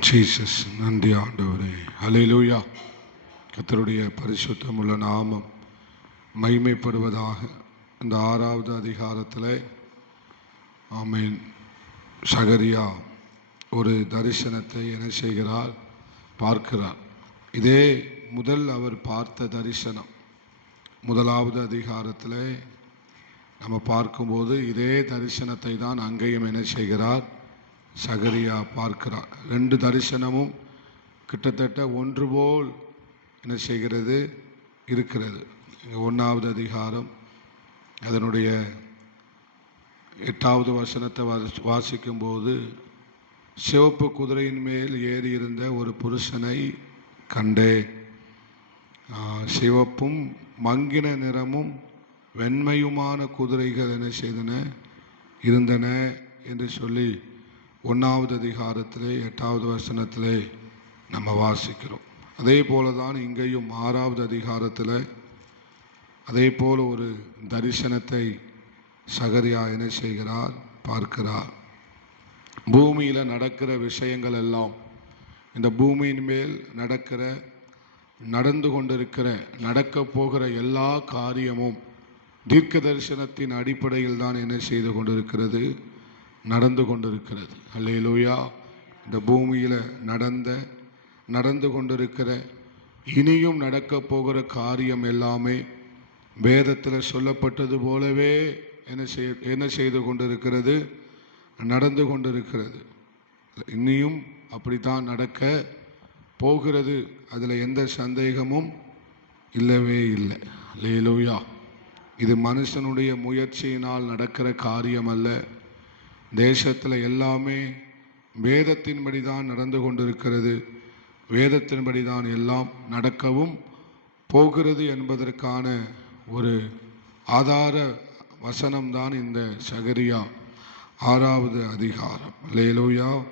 Jesus நன்றி ஆண்டவரே. அலையிலூயா கத்தருடைய பரிசுத்தம் பரிசுத்தமுள்ள நாமம் மகிமைப்படுவதாக இந்த ஆறாவது அதிகாரத்தில் ஆமீன். சகரியா ஒரு தரிசனத்தை என்ன செய்கிறார்? பார்க்கிறார். இதே முதல் அவர் பார்த்த தரிசனம். முதலாவது அதிகாரத்தில் நம்ம பார்க்கும்போது இதே தரிசனத்தை தான் அங்கேயும் என்ன செய்கிறார்? சகரியா பார்க்கிறார் ரெண்டு தரிசனமும் கிட்டத்தட்ட ஒன்று போல் என்ன செய்கிறது இருக்கிறது. இங்கே ஒன்றாவது அதிகாரம் அதனுடைய எட்டாவது வசனத்தை வாசி வாசிக்கும்போது சிவப்பு குதிரையின் மேல் ஏறி இருந்த ஒரு புருஷனை கண்டேன். சிவப்பும் மங்கின நிறமும் வெண்மையுமான குதிரைகள் என்ன செய்தன? இருந்தன என்று சொல்லி ஒன்றாவது அதிகாரத்திலே எட்டாவது வசனத்திலே நம்ம வாசிக்கிறோம். அதே போல தான் இங்கேயும் ஆறாவது அதிகாரத்தில் அதே போல் ஒரு தரிசனத்தை சகரியா என்ன செய்கிறார்? பார்க்கிறார். பூமியில் நடக்கிற விஷயங்கள் எல்லாம் இந்த பூமியின் மேல் நடக்கிற நடந்து கொண்டிருக்கிற நடக்க போகிற எல்லா காரியமும் தீர்க்க தரிசனத்தின் அடிப்படையில் தான் என்ன செய்து கொண்டிருக்கிறது? நடந்து கொண்டிருக்கிறது. அல்லையிலோயா இந்த பூமியில் நடந்த நடந்து கொண்டிருக்கிற இனியும் நடக்க போகிற காரியம் எல்லாமே வேதத்தில் சொல்லப்பட்டது போலவே என்ன செய் என்ன செய்து கொண்டிருக்கிறது? நடந்து கொண்டிருக்கிறது. இனியும் அப்படித்தான் நடக்க போகிறது. அதில் எந்த சந்தேகமும் இல்லவே இல்லை. லேலோயா இது மனுஷனுடைய முயற்சியினால் நடக்கிற காரியம் அல்ல தேசத்தில் எல்லாமே வேதத்தின்படி தான் நடந்து கொண்டிருக்கிறது. வேதத்தின்படி தான் எல்லாம் நடக்கவும் போகிறது என்பதற்கான ஒரு ஆதார வசனம்தான் இந்த சகரியா ஆறாவது அதிகாரம். லேலோயா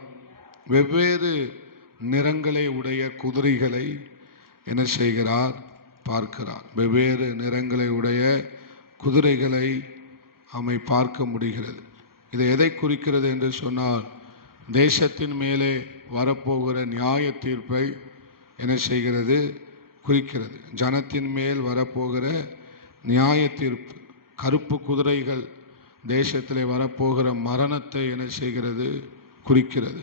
வெவ்வேறு நிறங்களை உடைய குதிரைகளை என்ன செய்கிறார்? பார்க்கிறார். வெவ்வேறு நிறங்களை உடைய குதிரைகளை அமை பார்க்க முடிகிறது. இது எதை குறிக்கிறது என்று சொன்னால் தேசத்தின் மேலே வரப்போகிற நியாய தீர்ப்பை என்ன செய்கிறது? குறிக்கிறது. ஜனத்தின் மேல் வரப்போகிற நியாய தீர்ப்பு கருப்பு குதிரைகள் தேசத்திலே வரப்போகிற மரணத்தை என்ன செய்கிறது? குறிக்கிறது.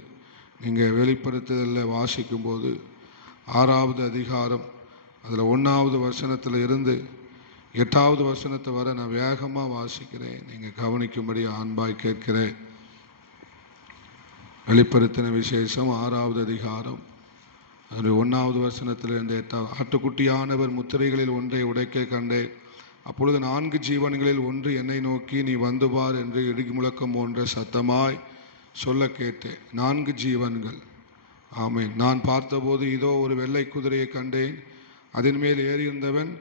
நீங்கள் வெளிப்படுத்துதலில் வாசிக்கும்போது ஆறாவது அதிகாரம் அதில் ஒன்றாவது வசனத்தில் இருந்து எட்டாவது வசனத்தை வர நான் வேகமாக வாசிக்கிறேன். நீங்கள் கவனிக்கும்படி ஆண்பாய் கேட்கிறேன். வெளிப்படுத்தின விசேஷம் ஆறாவது அதிகாரம். அது ஒன்றாவது வசனத்தில் இருந்த எட்டாவது. ஆட்டுக்குட்டியானவர் முத்திரைகளில் ஒன்றை உடைக்க கண்டேன். அப்பொழுது நான்கு ஜீவன்களில் ஒன்று என்னை நோக்கி நீ வந்து பார் என்று இடுகி முழக்கம் போன்ற சத்தமாய் சொல்ல கேட்டேன். நான்கு ஜீவன்கள். ஆமேன். நான் பார்த்தபோது இதோ ஒரு வெள்ளை குதிரையை கண்டேன். அதன் மேல் ஏறியிருந்தவன்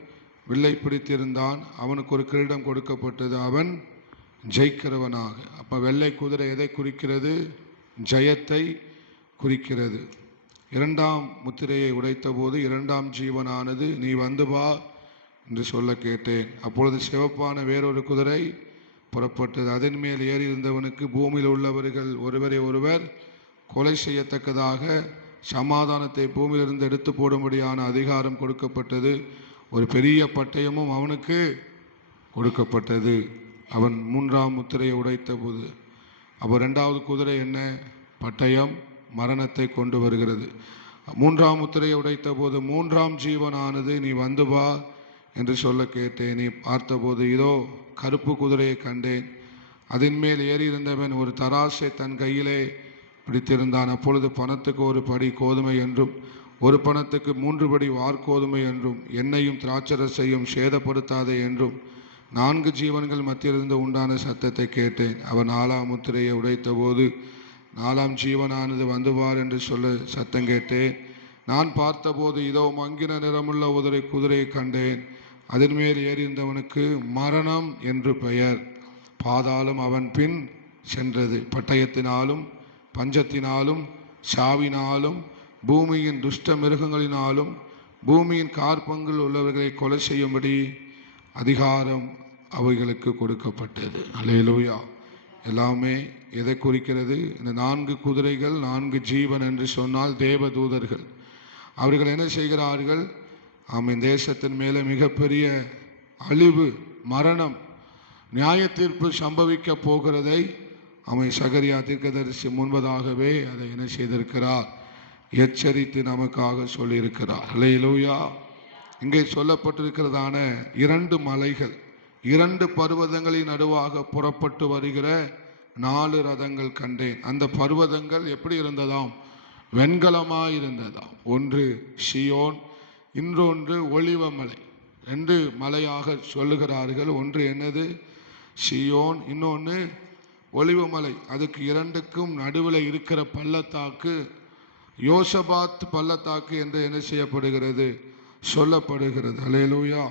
வில்லை பிடித்திருந்தான். அவனுக்கு ஒரு கிரீடம் கொடுக்கப்பட்டது. அவன் ஜெயிக்கிறவனாக. அப்போ வெள்ளை குதிரை எதை குறிக்கிறது? ஜெயத்தை குறிக்கிறது. இரண்டாம் முத்திரையை உடைத்தபோது இரண்டாம் ஜீவனானது நீ வந்து வா என்று சொல்ல கேட்டேன். அப்பொழுது சிவப்பான வேறொரு குதிரை புறப்பட்டது. அதன் மேல் ஏறி இருந்தவனுக்கு பூமியில் உள்ளவர்கள் ஒருவரை ஒருவர் கொலை செய்யத்தக்கதாக சமாதானத்தை பூமியிலிருந்து எடுத்து போடும்படியான அதிகாரம் கொடுக்கப்பட்டது. ஒரு பெரிய பட்டயமும் அவனுக்கு கொடுக்கப்பட்டது. அவன் மூன்றாம் முத்திரையை உடைத்த போது அப்போ ரெண்டாவது குதிரை என்ன? பட்டயம் மரணத்தை கொண்டு வருகிறது. மூன்றாம் முத்திரையை உடைத்த போது மூன்றாம் ஜீவனானது நீ வந்து வா என்று சொல்ல கேட்டேன். நீ பார்த்தபோது இதோ கருப்பு குதிரையை கண்டேன். அதன் மேல் ஏறியிருந்தவன் ஒரு தராசை தன் கையிலே பிடித்திருந்தான். அப்பொழுது பணத்துக்கு ஒரு படி கோதுமை என்றும் ஒரு பணத்துக்கு மூன்று படி வார்கோதுமை என்றும் எண்ணெயும் திராட்சரசையும் சேதப்படுத்தாதே என்றும் நான்கு ஜீவன்கள் மத்தியிலிருந்து உண்டான சத்தத்தை கேட்டேன். அவன் நாலாம் முத்திரையை உடைத்தபோது நாலாம் ஜீவனானது வந்துவார் என்று சொல்ல சத்தம் கேட்டேன். நான் பார்த்தபோது இதோ மங்கின நிறமுள்ள உதிரை குதிரையை கண்டேன். அதன் மேல் ஏறியிருந்தவனுக்கு மரணம் என்று பெயர். பாதாளம் அவன் பின் சென்றது. பட்டயத்தினாலும் பஞ்சத்தினாலும் சாவினாலும் பூமியின் துஷ்ட மிருகங்களினாலும் பூமியின் கார்பங்கள் உள்ளவர்களை கொலை செய்யும்படி அதிகாரம் அவைகளுக்கு கொடுக்கப்பட்டது. அல்லேலூயா எல்லாமே எதை குறிக்கிறது? இந்த நான்கு குதிரைகள் நான்கு ஜீவன் என்று சொன்னால் தேவ தூதர்கள் அவர்கள் என்ன செய்கிறார்கள்? அவன் தேசத்தின் மேலே மிகப்பெரிய அழிவு மரணம் நியாய தீர்ப்பு சம்பவிக்க போகிறதை அவன் சகரியா தீர்க்கதரிசி முன்பதாகவே அதை என்ன செய்திருக்கிறார்? எச்சரித்து நமக்காக சொல்லியிருக்கிறார். ஹalleluya இங்கே சொல்லப்பட்டிருக்கிறதான இரண்டு மலைகள் இரண்டு பர்வதங்களின் நடுவாக புறப்பட்டு வருகிற நாலு ரதங்கள் கண்டேன். அந்த பர்வதங்கள் எப்படி இருந்ததாம்? வெண்கலமாக இருந்ததாம். ஒன்று ஷியோன் இன்னொன்று ஒளிவமலை ரெண்டு மலையாக சொல்லுகிறார்கள். ஒன்று என்னது? ஷியோன் இன்னொன்று ஒளிவமலை அதுக்கு இரண்டுக்கும் நடுவில் இருக்கிற பள்ளத்தாக்கு யோசபாத் பள்ளத்தாக்கு என்று என்ன செய்யப்படுகிறது? சொல்லப்படுகிறது. அலையலூயா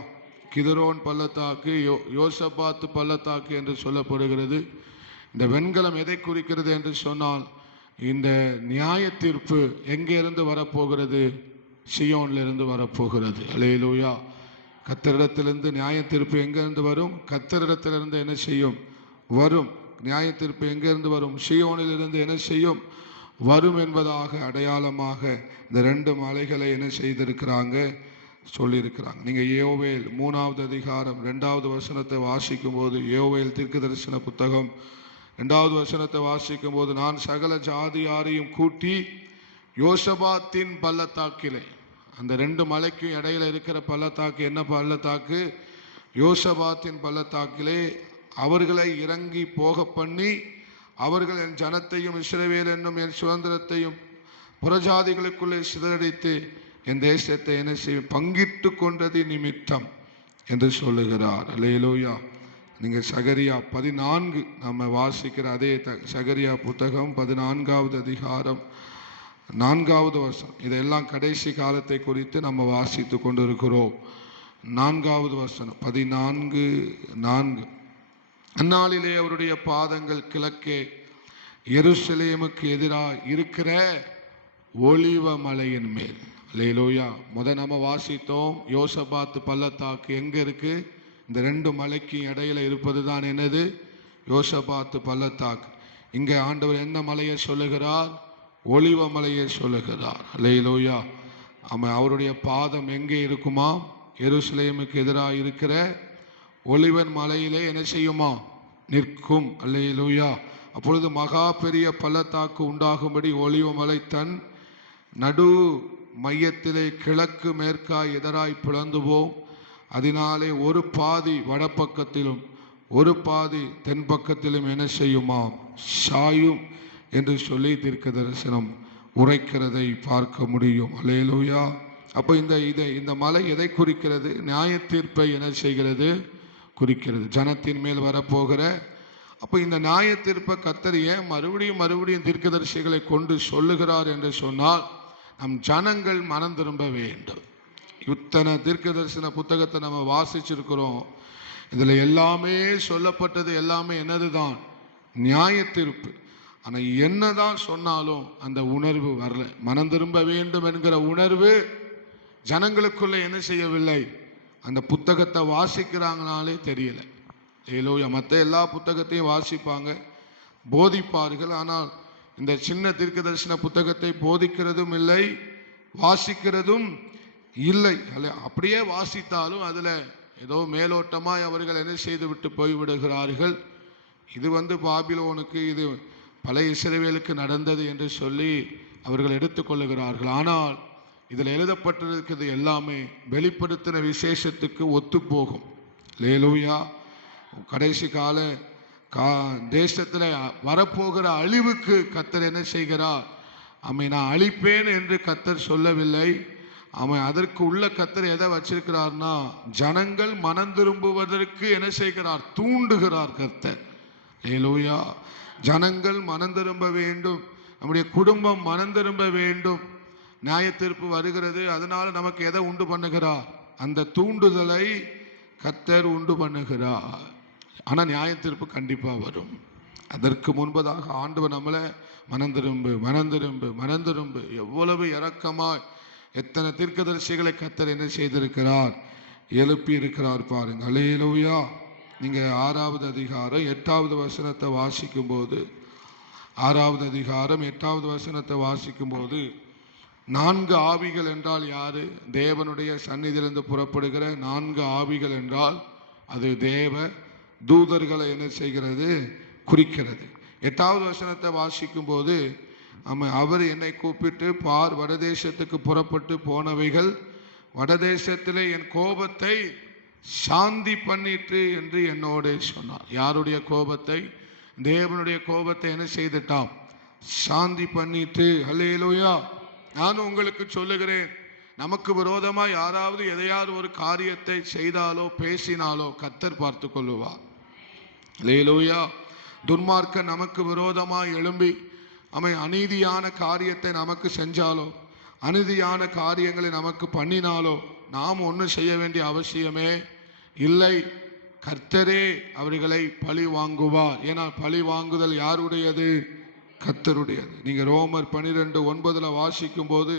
கிதரோன் பள்ளத்தாக்கு யோ யோசபாத் பள்ளத்தாக்கு என்று சொல்லப்படுகிறது. இந்த வெண்கலம் எதை குறிக்கிறது என்று சொன்னால் இந்த நியாய தீர்ப்பு எங்கிருந்து வரப்போகிறது? சியோன்லிருந்து வரப்போகிறது. அலையலூயா கத்தரிடத்திலிருந்து நியாய தீர்ப்பு எங்கிருந்து வரும்? கத்தரிடத்திலிருந்து என்ன செய்யும்? வரும். நியாய தீர்ப்பு எங்கிருந்து வரும்? சியோனிலிருந்து என்ன செய்யும்? வரும் என்பதாக அடையாளமாக இந்த ரெண்டு மலைகளை என்ன செய்திருக்கிறாங்க சொல்லியிருக்கிறாங்க. நீங்கள் ஏவேல் மூணாவது அதிகாரம் ரெண்டாவது வசனத்தை வாசிக்கும் போது ஏவேல் தீர்க்க தரிசன புத்தகம் ரெண்டாவது வசனத்தை வாசிக்கும் போது நான் சகல ஜாதியாரையும் கூட்டி யோசபாத்தின் பள்ளத்தாக்கிலே அந்த ரெண்டு மலைக்கும் இடையில இருக்கிற பள்ளத்தாக்கு என்ன பள்ளத்தாக்கு? யோசபாத்தின் பள்ளத்தாக்கிலே அவர்களை இறங்கி போக பண்ணி அவர்கள் என் ஜனத்தையும் இஸ்ரவேல் என்னும் என் சுதந்திரத்தையும் புறஜாதிகளுக்குள்ளே சிதறடித்து என் தேசத்தை என்ன செய்யும் பங்கிட்டு கொண்டது நிமித்தம் என்று சொல்லுகிறார். அல்லேலூயா. நீங்கள் சகரியா பதினான்கு நம்ம வாசிக்கிற அதே த சகரியா புத்தகம் பதினான்காவது அதிகாரம் நான்காவது வருஷம் இதெல்லாம் கடைசி காலத்தை குறித்து நம்ம வாசித்து கொண்டிருக்கிறோம். நான்காவது வசனம் பதினான்கு நான்கு. அந்நாளிலே அவருடைய பாதங்கள் கிழக்கே எருசலேமுக்கு எதிராக இருக்கிற ஒளிவ மலையின் மேல். லேலோயா முத நம்ம வாசித்தோம். யோசபாத்து பள்ளத்தாக்கு எங்க இருக்கு? இந்த ரெண்டு மலைக்கு இடையில இருப்பது தான் என்னது? யோசபாத்து பள்ளத்தாக்கு. இங்கே ஆண்டவர் என்ன மலையை சொல்லுகிறார்? ஒளிவ மலையை சொல்லுகிறார். லேலோயா அவன் அவருடைய பாதம் எங்கே இருக்குமா? எருசலேமுக்கு எதிராக இருக்கிற ஒளிவன் மலையிலே என்ன செய்யுமா? நிற்கும். அல்லையிலூயா அப்பொழுது மகா பெரிய பள்ளத்தாக்கு உண்டாகும்படி ஒளிவ மலை தன் நடு மையத்திலே கிழக்கு மேற்காய் எதிராய் பிளந்துவோம் அதனாலே ஒரு பாதி வடப்பக்கத்திலும் ஒரு பாதி தென் பக்கத்திலும் என்ன செய்யுமாம் சாயும் என்று சொல்லி தீர்க்க தரிசனம் உரைக்கிறதை பார்க்க முடியும். அல்லேலூயா. அப்போ இந்த இதை இந்த மலை எதை குறிக்கிறது? நியாய தீர்ப்பை என்ன செய்கிறது? குறிக்கிறது. ஜனத்தின் மேல் வரப்போகிற அப்போ இந்த நியாய திருப்ப கத்தர் ஏன் மறுபடியும் மறுபடியும் தீர்க்கதரிசிகளை கொண்டு சொல்லுகிறார் என்று சொன்னால் நம் ஜனங்கள் மனம் திரும்ப வேண்டும். இத்தனை தீர்க்க தரிசன புத்தகத்தை நம்ம வாசிச்சிருக்கிறோம். இதில் எல்லாமே சொல்லப்பட்டது எல்லாமே என்னது தான் நியாய தீர்ப்பு ஆனால் என்னதான் சொன்னாலும் அந்த உணர்வு வரல. மனம் திரும்ப வேண்டும் என்கிற உணர்வு ஜனங்களுக்குள்ள என்ன செய்யவில்லை? அந்த புத்தகத்தை வாசிக்கிறாங்கனாலே தெரியல. ஏலோயா மற்ற எல்லா புத்தகத்தையும் வாசிப்பாங்க போதிப்பார்கள். ஆனால் இந்த சின்ன தீர்க்கதரிசன புத்தகத்தை போதிக்கிறதும் இல்லை வாசிக்கிறதும் இல்லை. அல்ல அப்படியே வாசித்தாலும் அதில் ஏதோ மேலோட்டமாய் அவர்கள் என்ன செய்து விட்டு போய்விடுகிறார்கள் இது வந்து பாபிலோனுக்கு இது பழைய இஸ்ரவேலுக்கு நடந்தது என்று சொல்லி அவர்கள் எடுத்துக்கொள்ளுகிறார்கள் ஆனால் இதில் எழுதப்பட்டிருக்கிறது எல்லாமே வெளிப்படுத்தின விசேஷத்துக்கு ஒத்துப்போகும். லேலூயா கடைசி கால கா தேசத்தில் வரப்போகிற அழிவுக்கு கத்தர் என்ன செய்கிறார்? அம்மை நான் அழிப்பேன் என்று கத்தர் சொல்லவில்லை. அவன் அதற்கு உள்ள கத்தர் எதை வச்சிருக்கிறார்னா ஜனங்கள் மனம் திரும்புவதற்கு என்ன செய்கிறார்? தூண்டுகிறார் கர்த்தர். லேலூயா ஜனங்கள் மனம் திரும்ப வேண்டும். நம்முடைய குடும்பம் மனம் திரும்ப வேண்டும். நியாய வருகிறது அதனால நமக்கு எதை உண்டு பண்ணுகிறார்? அந்த தூண்டுதலை கத்தர் உண்டு பண்ணுகிறார். ஆனால் நியாய கண்டிப்பாக வரும். அதற்கு முன்பதாக ஆண்டவர் நம்மளை மனந்திரும்பு மனந்திரும்பு மனந்திரும்பு எவ்வளவு இறக்கமாய் எத்தனை தீர்க்கதரிசிகளை கத்தர் என்ன செய்திருக்கிறார்? எழுப்பி இருக்கிறார் பாருங்க. அலேலூயா நீங்கள் ஆறாவது அதிகாரம் எட்டாவது வசனத்தை வாசிக்கும்போது ஆறாவது அதிகாரம் எட்டாவது வசனத்தை வாசிக்கும்போது நான்கு ஆவிகள் என்றால் யாரு? தேவனுடைய சந்நிதியிலிருந்து புறப்படுகிற நான்கு ஆவிகள் என்றால் அது தேவ தூதர்களை என்ன செய்கிறது? குறிக்கிறது. எட்டாவது வசனத்தை வாசிக்கும் போது அவர் என்னை கூப்பிட்டு பார் வடதேசத்துக்கு புறப்பட்டு போனவைகள் வடதேசத்திலே என் கோபத்தை சாந்தி பண்ணிட்டு என்று என்னோடு சொன்னார். யாருடைய கோபத்தை? தேவனுடைய கோபத்தை என்ன செய்துட்டான்? சாந்தி பண்ணிட்டு ஹல்லேலூயா! நானும் உங்களுக்கு சொல்லுகிறேன் நமக்கு விரோதமா யாராவது எதையாவது ஒரு காரியத்தை செய்தாலோ பேசினாலோ கத்தர் பார்த்து கொள்ளுவார். லேலோயா துன்மார்க்க நமக்கு விரோதமாக எழும்பி அவன் அநீதியான காரியத்தை நமக்கு செஞ்சாலோ அநீதியான காரியங்களை நமக்கு பண்ணினாலோ நாம் ஒன்றும் செய்ய வேண்டிய அவசியமே இல்லை. கர்த்தரே அவர்களை பழி வாங்குவார். ஏன்னா பழி வாங்குதல் யாருடையது? கத்தருடையது. நீங்கள் ரோமர் பனிரெண்டு ஒன்பதில் வாசிக்கும் போது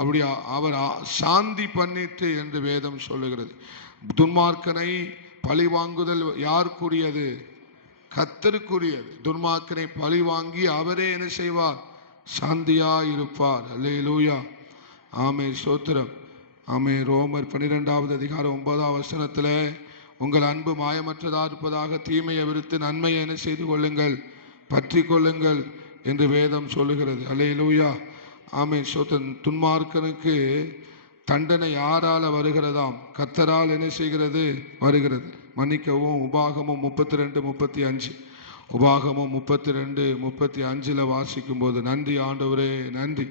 அப்படி அவர் சாந்தி பண்ணிட்டு என்று வேதம் சொல்லுகிறது. துன்மார்க்கனை பழி வாங்குதல் யாருக்குரியது? கத்தருக்குரியது துன்மார்க்கனை பழி வாங்கி அவரே என்ன செய்வார்? சாந்தியா இருப்பார். அல்லேலூயா. ஆமே சோத்திரம் ஆமே ரோமர் பன்னிரெண்டாவது அதிகாரம் ஒன்பதாம் வசனத்தில் உங்கள் அன்பு மாயமற்றதா இருப்பதாக தீமையை விருத்து நன்மையை என்ன செய்து கொள்ளுங்கள்? பற்றி கொள்ளுங்கள். என்று வேதம் சொல்லுகிறது. அலையிலூயா ஆமை சோத்தன் துன்மார்க்கனுக்கு தண்டனை யாரால வருகிறதாம்? கத்தரால் என்ன செய்கிறது? வருகிறது. மன்னிக்கவும். உபாகமும் முப்பத்தி ரெண்டு முப்பத்தி அஞ்சு உபாகமும் முப்பத்தி ரெண்டு முப்பத்தி அஞ்சில் வாசிக்கும் போது நன்றி ஆண்டவரே நன்றி.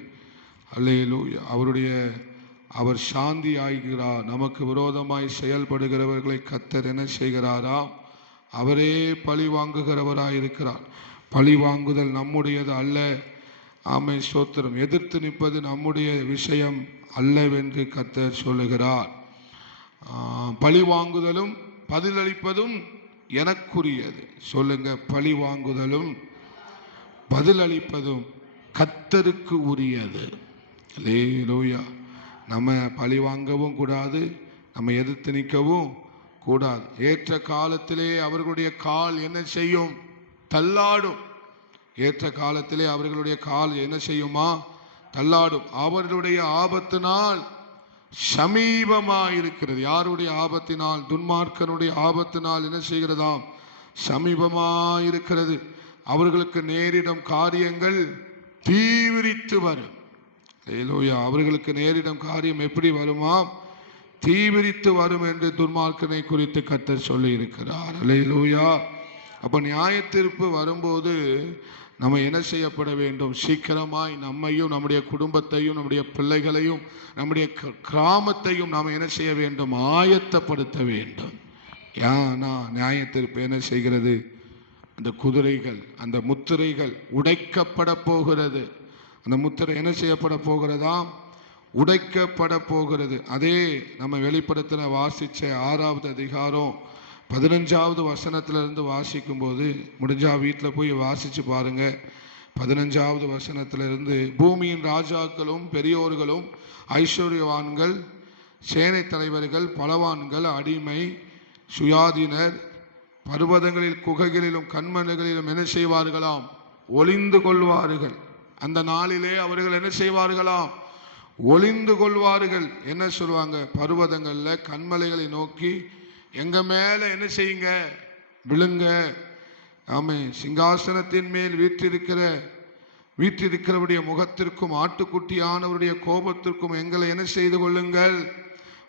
அல்லேலூயா. அவருடைய அவர் சாந்தி ஆகிறார் நமக்கு விரோதமாய் செயல்படுகிறவர்களை கத்தர் என்ன செய்கிறாராம் அவரே பழி வாங்குகிறவராய் இருக்கிறார் பழி வாங்குதல் நம்முடையது அல்ல. ஆமை சோத்திரம் எதிர்த்து நிற்பது நம்முடைய விஷயம் அல்லவென்று கத்தர் சொல்லுகிறார். பழி வாங்குதலும் பதிலளிப்பதும் எனக்குரியது. சொல்லுங்க பழி வாங்குதலும் பதிலளிப்பதும் கத்தருக்கு உரியது. லேலூயா நம்ம பழி வாங்கவும் கூடாது நம்ம எதிர்த்து நிற்கவும் கூடாது. ஏற்ற காலத்திலே அவர்களுடைய கால் என்ன செய்யும்? தள்ளாடும். ஏற்ற காலத்திலே அவர்களுடைய கால் என்ன செய்யுமா? தள்ளாடும். அவர்களுடைய ஆபத்தினால் சமீபமாயிருக்கிறது. யாருடைய ஆபத்தினால்? துன்மார்க்கனுடைய ஆபத்தினால் என்ன செய்கிறதாம்? சமீபமாயிருக்கிறது. அவர்களுக்கு நேரிடும் காரியங்கள் தீவிரித்து வரும். ஏலோயா அவர்களுக்கு நேரிடும் காரியம் எப்படி வருமாம் தீவிரித்து வரும் என்று துன்மார்க்கனை குறித்து கத்தர் சொல்லி இருக்கிறார் அலையிலூயா அப்போ நியாய தீர்ப்பு வரும்போது நம்ம என்ன செய்யப்பட வேண்டும்? சீக்கிரமாய் நம்மையும் நம்முடைய குடும்பத்தையும் நம்முடைய பிள்ளைகளையும் நம்முடைய க- கிராமத்தையும் நாம் என்ன செய்ய வேண்டும்? ஆயத்தப்படுத்த வேண்டும். ஏன்னா நியாய தீர்ப்பு என்ன செய்கிறது? அந்த குதிரைகள் அந்த முத்திரைகள் உடைக்கப்பட போகிறது. அந்த முத்திரை என்ன செய்யப்பட போகிறதாம்? உடைக்கப்பட போகிறது. அதே நம்ம வெளிப்படத்தில் வாசிச்ச ஆறாவது அதிகாரம் பதினஞ்சாவது வசனத்திலிருந்து வாசிக்கும் போது முடிஞ்சா வீட்டில் போய் வாசித்து பாருங்க. பதினஞ்சாவது வசனத்திலிருந்து பூமியின் ராஜாக்களும் பெரியோர்களும் ஐஸ்வர்யவான்கள் சேனை தலைவர்கள் பலவான்கள் அடிமை சுயாதீனர் பர்வதங்களில் குகைகளிலும் கண்மலைகளிலும் என்ன செய்வார்களாம்? ஒளிந்து கொள்வார்கள். அந்த நாளிலே அவர்கள் என்ன செய்வார்களாம்? ஒளிந்து கொள்வார்கள். என்ன சொல்லுவாங்க? பருவதங்களில் கண்மலைகளை நோக்கி எங்கள் மேலே என்ன செய்யுங்க? விழுங்க. ஆமே சிங்காசனத்தின் மேல் வீற்றிருக்கிற வீற்றிருக்கிறவருடைய முகத்திற்கும் ஆட்டுக்குட்டியானவருடைய கோபத்திற்கும் எங்களை என்ன செய்து கொள்ளுங்கள்?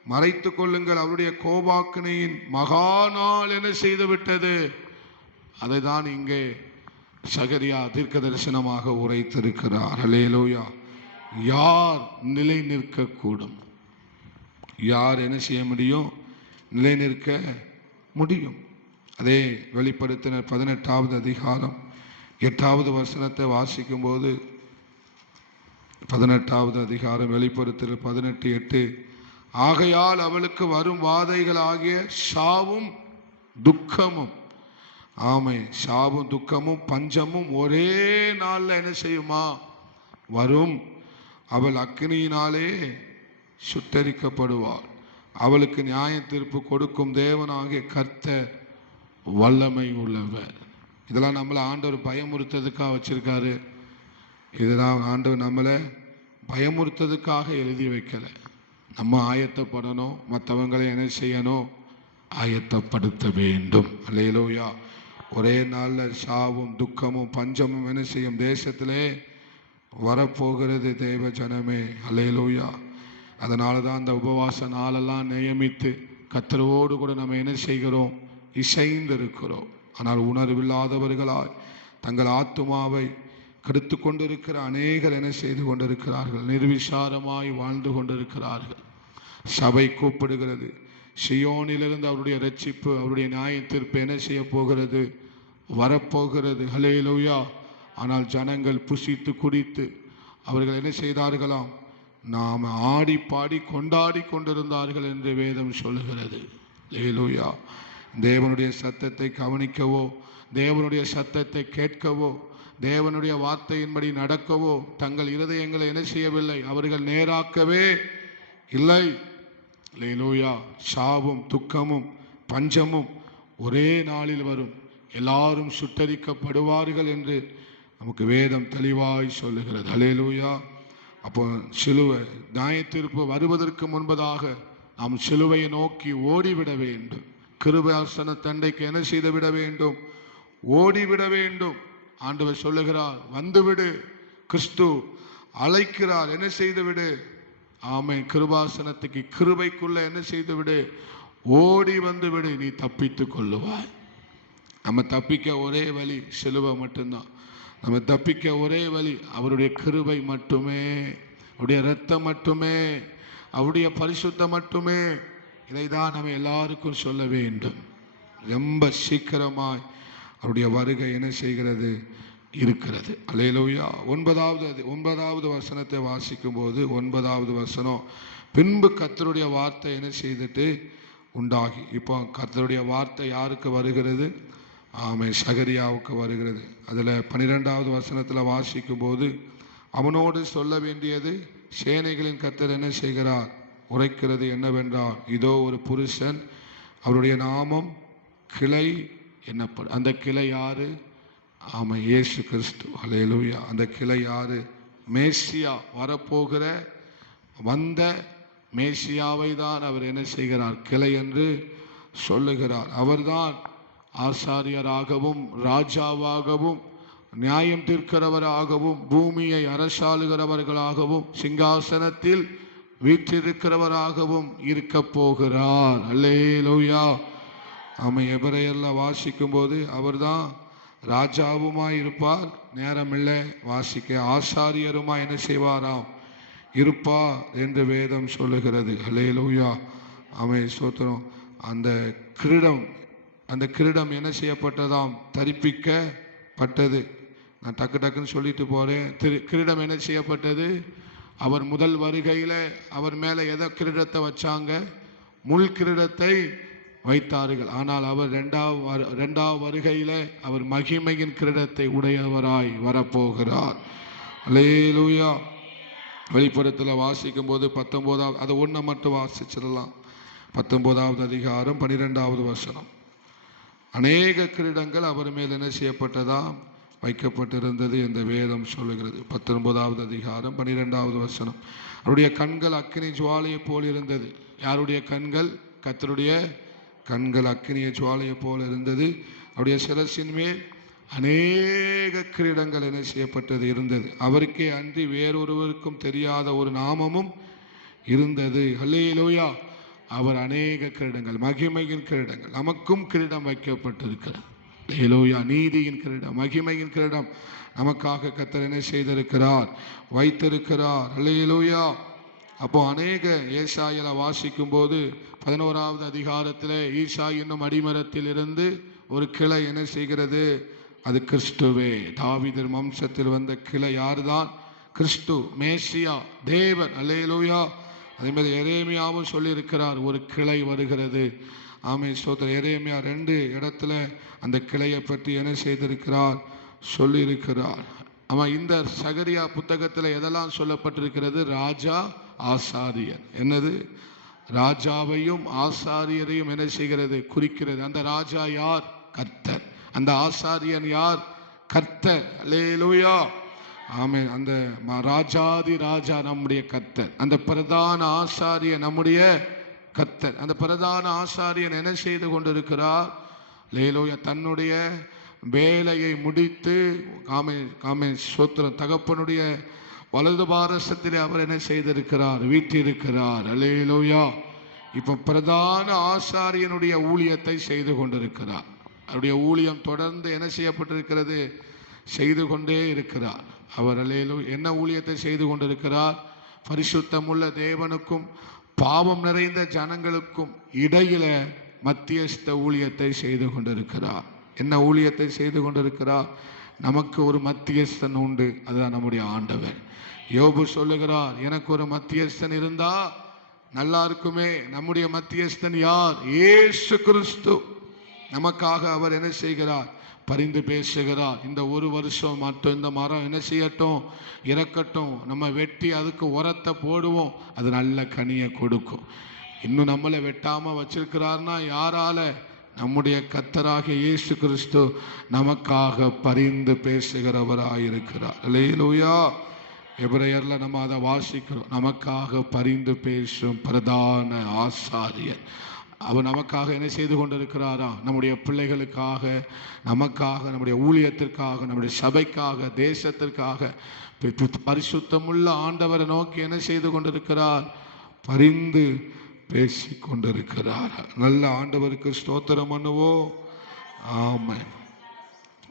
மறைத்து கொள்ளுங்கள். அவருடைய கோபாக்கினையின் மகா நாள் என்ன செய்து விட்டது? அதை தான் இங்கே சகரியா தீர்க்க தரிசனமாக உரைத்திருக்கிறார். அலேலோயா யார் நிலை நிற்கக்கூடும் யார் என்ன செய்ய முடியும்? நிலை நிற்க முடியும். அதே வெளிப்படுத்தின பதினெட்டாவது அதிகாரம் எட்டாவது வசனத்தை வாசிக்கும்போது பதினெட்டாவது அதிகாரம் வெளிப்படுத்தல் பதினெட்டு எட்டு ஆகையால் அவளுக்கு வரும் வாதைகள் ஆகிய சாவும் துக்கமும் ஆமை சாவும் துக்கமும் பஞ்சமும் ஒரே நாளில் என்ன செய்யுமா? வரும். அவள் அக்னியினாலே சுட்டரிக்கப்படுவாள். அவளுக்கு நியாய தீர்ப்பு கொடுக்கும் தேவனாகிய கர்த்தர் வல்லமை உள்ளவர். இதெல்லாம் நம்மளை ஆண்டவர் பயமுறுத்ததுக்காக வச்சிருக்காரு. இதெல்லாம் ஆண்டவர் நம்மளை பயமுறுத்ததுக்காக எழுதி வைக்கலை. நம்ம ஆயத்தப்படணும் மற்றவங்களை என்ன செய்யணும்? ஆயத்தப்படுத்த வேண்டும். அல்லையிலோயா ஒரே நாளில் சாவும் துக்கமும் பஞ்சமும் என்ன செய்யும்? தேசத்திலே வரப்போகிறது தேவ ஜனமே. அல்லையிலோயா அதனால தான் அந்த உபவாச நாளெல்லாம் நியமித்து கத்தரோடு கூட நம்ம என்ன செய்கிறோம்? இசைந்து இருக்கிறோம் ஆனால் உணர்வில்லாதவர்களாய் தங்கள் ஆத்துமாவை கெடுத்து கொண்டிருக்கிற அநேகர் என்ன செய்து கொண்டிருக்கிறார்கள்? நிர்விசாரமாய் வாழ்ந்து கொண்டிருக்கிறார்கள். சபை கூப்பிடுகிறது. சியோனிலிருந்து அவருடைய ரட்சிப்பு அவருடைய நியாயத்திற்பு என்ன செய்ய போகிறது? வரப்போகிறது. ஹலேலூயா ஆனால் ஜனங்கள் புசித்து குடித்து அவர்கள் என்ன செய்தார்களாம்? நாம் ஆடி பாடி கொண்டாடி கொண்டிருந்தார்கள் என்று வேதம் சொல்லுகிறது. லேலூயா தேவனுடைய சத்தத்தை கவனிக்கவோ தேவனுடைய சத்தத்தை கேட்கவோ தேவனுடைய வார்த்தையின்படி நடக்கவோ தங்கள் இருதயங்களை என்ன செய்யவில்லை? அவர்கள் நேராக்கவே இல்லை. லேலூயா சாவும் துக்கமும் பஞ்சமும் ஒரே நாளில் வரும். எல்லாரும் சுட்டரிக்கப்படுவார்கள் என்று நமக்கு வேதம் தெளிவாய் சொல்லுகிறது. அலேலூயா அப்போ சிலுவை நியாயத்தீர்ப்பு வருவதற்கு முன்பதாக நாம் சிலுவையை நோக்கி ஓடிவிட வேண்டும். கிருபாசன தண்டைக்கு என்ன செய்து விட வேண்டும்? ஓடிவிட வேண்டும். ஆண்டவர் சொல்லுகிறார் வந்துவிடு. கிறிஸ்து அழைக்கிறார். என்ன செய்துவிடு ஆமை கிருபாசனத்துக்கு கிருபைக்குள்ள என்ன செய்துவிடு ஓடி வந்து விடு. நீ தப்பித்து கொள்ளுவாய். நம்ம தப்பிக்க ஒரே வழி சிலுவை மட்டும்தான். நம்ம தப்பிக்க ஒரே வழி அவருடைய கிருபை மட்டுமே அவருடைய ரத்தம் மட்டுமே அவருடைய பரிசுத்தம் மட்டுமே. இதை தான் நம்ம எல்லாருக்கும் சொல்ல வேண்டும். ரொம்ப சீக்கிரமாய் அவருடைய வருகை என்ன செய்கிறது? இருக்கிறது. அலையலோயா ஒன்பதாவது அது ஒன்பதாவது வசனத்தை வாசிக்கும் போது ஒன்பதாவது வசனம் பின்பு கத்தருடைய வார்த்தை என்ன செய்துட்டு உண்டாகி. இப்போ கத்தருடைய வார்த்தை யாருக்கு வருகிறது? ஆமை சகரியாவுக்கு வருகிறது. அதில் பன்னிரெண்டாவது வசனத்தில் வாசிக்கும் போது அவனோடு சொல்ல வேண்டியது சேனைகளின் கத்தர் என்ன செய்கிறார்? உரைக்கிறது என்னவென்றால் இதோ ஒரு புருஷன் அவருடைய நாமம் கிளை என்னப்படும் அந்த கிளை யாரு? ஆமை இயேசு கிறிஸ்து. ஹalleluya. அந்த கிளை யாரு? மேசியா. வரப்போகிற வந்த மேசியாவை தான் அவர் என்ன செய்கிறார்? கிளை என்று சொல்லுகிறார். அவர்தான் ஆசாரியராகவும் ராஜாவாகவும் நியாயம் தீர்க்கிறவராகவும் பூமியை அரசாளுகிறவர்களாகவும் சிங்காசனத்தில் வீற்றிருக்கிறவராகவும் இருக்க போகிறார். அல்லேலூயா. நம்ம எவரையெல்லாம் வாசிக்கும் போது அவர்தான் ராஜாவுமாய் இருப்பார் நேரமில்லை வாசிக்க ஆசாரியருமா என்ன செய்வாராம்? இருப்பா என்று வேதம் சொல்லுகிறது. ஹலேலூயா அவை சோத்திரம். அந்த கிரீடம் அந்த கிரீடம் என்ன செய்யப்பட்டதாம்? தரிப்பிக்கப்பட்டது. நான் டக்கு டக்குன்னு சொல்லிட்டு போறேன். திரு கிரீடம் என்ன செய்யப்பட்டது? அவர் முதல் வருகையில் அவர் மேலே எதை கிரீடத்தை வச்சாங்க? முள் கிரீடத்தை வைத்தார்கள். ஆனால் அவர் ரெண்டாவது வரு- ரெண்டாவது வருகையில் அவர் மகிமையின் கிரீடத்தை உடையவராய் வரப்போகிறார். அலேலூயா வெளிப்புறத்தில் வாசிக்கும் போது பத்தொம்போதாவது அதை ஒன்றை மட்டும் வாசிச்சிடலாம். பத்தொம்போதாவது அதிகாரம் பன்னிரெண்டாவது வசனம். அநேக கிரீடங்கள் அவர் மேல் என்ன செய்யப்பட்டதா வைக்கப்பட்டிருந்தது இந்த வேதம் சொல்லுகிறது. பத்தொன்பதாவது அதிகாரம் பன்னிரெண்டாவது வசனம். அவருடைய கண்கள் அக்கினி ஜுவாலையை போல் இருந்தது. யாருடைய கண்கள்? கத்தருடைய கண்கள் அக்கினிய ஜுவாலையை போல் இருந்தது. அவருடைய சிரசின் மேல் அநேக கிரீடங்கள் என்ன செய்யப்பட்டது? இருந்தது. அவருக்கே அன்றி வேறொருவருக்கும் தெரியாத ஒரு நாமமும் இருந்தது. ஹல்லேலூயா! அவர் அநேக கிரீடங்கள் மகிமையின் கிரீடங்கள் நமக்கும் கிரீடம் வைக்கப்பட்டிருக்கிறது. ஹல்லேலூயா நீதியின் கிரீடம் மகிமையின் கிரீடம் நமக்காக கத்தர் என்ன செய்திருக்கிறார்? வைத்திருக்கிறார். ஹல்லேலூயா அப்போ அநேக ஏசாயில வாசிக்கும் போது பதினோராவது அதிகாரத்தில் ஈசா என்னும் அடிமரத்தில் இருந்து ஒரு கிளை என்ன செய்கிறது? அது கிறிஸ்துவே. தாவிதர் வம்சத்தில் வந்த கிளை யாருதான்? கிறிஸ்து மேசியா தேவன். அல்லேலூயா அதே மாதிரி எரேமியாவும் சொல்லியிருக்கிறார் ஒரு கிளை வருகிறது. ஆமை சோதர எரேமியா ரெண்டு இடத்துல அந்த கிளையை பற்றி என்ன செய்திருக்கிறார்? சொல்லியிருக்கிறார். ஆமாம் இந்த சகரியா புத்தகத்தில் எதெல்லாம் சொல்லப்பட்டிருக்கிறது? ராஜா ஆசாரியர் என்னது? ராஜாவையும் ஆசாரியரையும் என்ன செய்கிறது? குறிக்கிறது. அந்த ராஜா யார்? கர்த்தர். அந்த ஆசாரியன் யார்? கர்த்தர். அல்லேலூயா. ஆமே அந்த ராஜாதி ராஜா நம்முடைய கத்தர் அந்த பிரதான ஆசாரியன் நம்முடைய கத்தர் அந்த பிரதான ஆசாரியன் என்ன செய்து கொண்டிருக்கிறார்? லேலோய தன்னுடைய வேலையை முடித்து காமே காமே சோத்திர தகப்பனுடைய வலது பாரசத்திலே அவர் என்ன செய்திருக்கிறார்? வீட்டிருக்கிறார். அலேலோயா இப்போ பிரதான ஆசாரியனுடைய ஊழியத்தை செய்து கொண்டிருக்கிறார். அவருடைய ஊழியம் தொடர்ந்து என்ன செய்யப்பட்டிருக்கிறது? செய்து கொண்டே இருக்கிறார். அவர் அலையிலும் என்ன ஊழியத்தை செய்து கொண்டிருக்கிறார்? பரிசுத்தமுள்ள தேவனுக்கும் பாவம் நிறைந்த ஜனங்களுக்கும் இடையில மத்தியஸ்த ஊழியத்தை செய்து கொண்டிருக்கிறார். என்ன ஊழியத்தை செய்து கொண்டிருக்கிறார்? நமக்கு ஒரு மத்தியஸ்தன் உண்டு அதுதான் நம்முடைய ஆண்டவர். யோபு சொல்லுகிறார் எனக்கு ஒரு மத்தியஸ்தன் இருந்தா நல்லா இருக்குமே நம்முடைய மத்தியஸ்தன் யார்? ஏசு கிறிஸ்து. நமக்காக அவர் என்ன செய்கிறார்? பரிந்து பேசுகிறா இந்த ஒரு வருஷம் மட்டும் இந்த மரம் என்ன செய்யட்டும்? இறக்கட்டும். நம்ம வெட்டி அதுக்கு உரத்தை போடுவோம். அது நல்ல கனியை கொடுக்கும். இன்னும் நம்மளை வெட்டாமல் வச்சிருக்கிறார்னா யாரால? நம்முடைய கத்தராகிய இயேசு கிறிஸ்து நமக்காக பரிந்து பேசுகிறவராயிருக்கிறார். அல்லேலூயா எபிரேயர்ல நம்ம அதை வாசிக்கிறோம். நமக்காக பரிந்து பேசும் பிரதான ஆசாரியர் அவர் நமக்காக என்ன செய்து கொண்டிருக்கிறாரா? நம்முடைய பிள்ளைகளுக்காக நமக்காக நம்முடைய ஊழியத்திற்காக நம்முடைய சபைக்காக தேசத்திற்காக. பரிசுத்தமுள்ள ஆண்டவரை நோக்கி என்ன செய்து கொண்டிருக்கிறார்? பரிந்து பேசி கொண்டிருக்கிறார் நல்ல ஆண்டவருக்கு ஸ்தோத்திரம் பண்ணுவோ ஆமாம்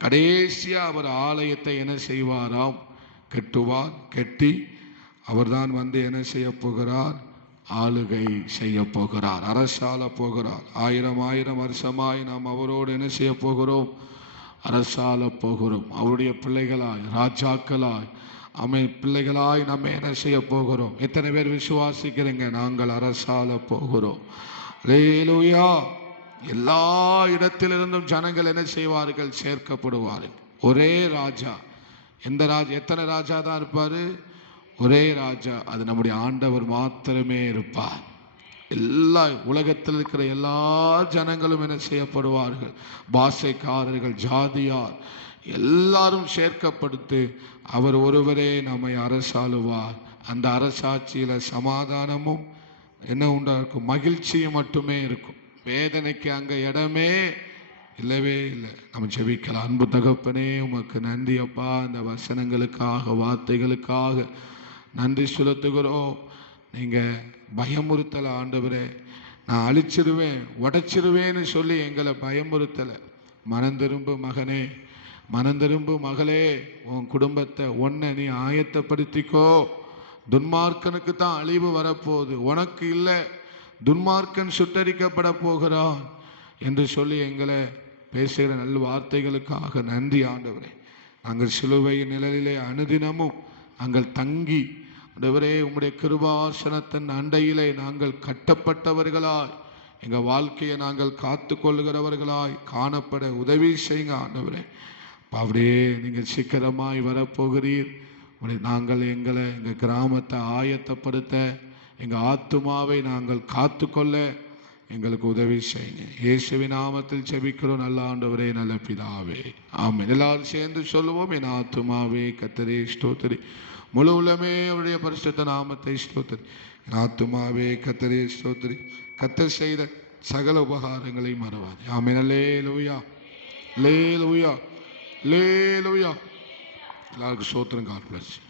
கடைசியா அவர் ஆலயத்தை என்ன செய்வாராம்? கெட்டுவார் கெட்டி. அவர்தான் வந்து என்ன செய்ய போகிறார்? ஆளுகை செய்ய போகிறார் அரசால போகிறார். ஆயிரம் ஆயிரம் வருஷமாய் நாம் அவரோடு என்ன செய்ய போகிறோம்? அரசால போகிறோம். அவருடைய பிள்ளைகளாய் ராஜாக்களாய் அமை பிள்ளைகளாய் நம்ம என்ன செய்ய போகிறோம்? எத்தனை பேர் விசுவாசிக்கிறீங்க? நாங்கள் அரசால போகிறோம். ரேலுயா எல்லா இடத்திலிருந்தும் ஜனங்கள் என்ன செய்வார்கள்? சேர்க்கப்படுவார்கள். ஒரே ராஜா. எந்த ராஜா? எத்தனை ராஜா தான் இருப்பாரு? ஒரே ராஜா அது நம்முடைய ஆண்டவர் மாத்திரமே இருப்பார். எல்லா உலகத்தில் இருக்கிற எல்லா ஜனங்களும் என்ன செய்யப்படுவார்கள்? பாஷைக்காரர்கள் ஜாதியார் எல்லாரும் சேர்க்கப்படுத்து அவர் ஒருவரே நம்மை அரசாளுவார். அந்த அரசாட்சியில் சமாதானமும் என்ன உண்டாக இருக்கும் மகிழ்ச்சியும் மட்டுமே இருக்கும். வேதனைக்கு அங்கே இடமே இல்லவே இல்லை. நம்ம ஜெபிக்கலாம். அன்பு தகப்பனே உமக்கு நன்றி அப்பா. இந்த வசனங்களுக்காக வார்த்தைகளுக்காக நன்றி செலுத்துகிறோம். நீங்கள் பயமுறுத்தலை ஆண்டவரே நான் அழிச்சிருவேன் உடைச்சிருவேன்னு சொல்லி எங்களை பயமுறுத்தலை. மனந்திரும்பு மகனே மனந்திரும்பு மகளே உன் குடும்பத்தை ஒன்றை நீ ஆயத்தப்படுத்திக்கோ. துன்மார்க்கனுக்கு தான் அழிவு வரப்போகுது. உனக்கு இல்லை துன்மார்க்கன் சுட்டரிக்கப்பட போகிறான் என்று சொல்லி எங்களை பேசுகிற நல்ல வார்த்தைகளுக்காக நன்றி ஆண்டவரே. நாங்கள் சிலுவையின் நிழலிலே அனுதினமும் நாங்கள் தங்கி ஆண்டவரே உம்முடைய கிருபாசனத்தின் அண்டையிலே நாங்கள் கட்டப்பட்டவர்களாய். எங்கள் வாழ்க்கையை நாங்கள் காத்து கொள்கிறவர்களாய் காணப்பட உதவி செய்யுங்க ஆண்டவரே. அப்படியே நீங்கள் சீக்கிரமாய் வரப்போகிறீர். உம்முடைய நாங்கள் எங்களை எங்கள் கிராமத்தை ஆயத்தப்படுத்த எங்கள் ஆத்துமாவை நாங்கள் காத்துக்கொள்ள எங்களுக்கு உதவி செய்யுங்க. இயேசுவி நாமத்தில் செபிக்கிறோம் நல்ல ஆண்டவரே நல்ல பிதாவே. ஆமாம் எல்லாரும் சேர்ந்து சொல்லுவோம் என் ஆத்துமாவே கத்தரே ஸ்தோத்திரி. முழு உள்ளமே அவருடைய பரிசுத்த நாமத்தை ஸ்தோத்திரி. ஆத்துமாவே கத்தரே ஸ்தோத்திரி. கத்தர் செய்த சகல உபகாரங்களை மறவாது. ஆமீன. லே லூயா லே லூயா லே லூயா எல்லாருக்கும் சோத்திரம் காட் பிளஸ்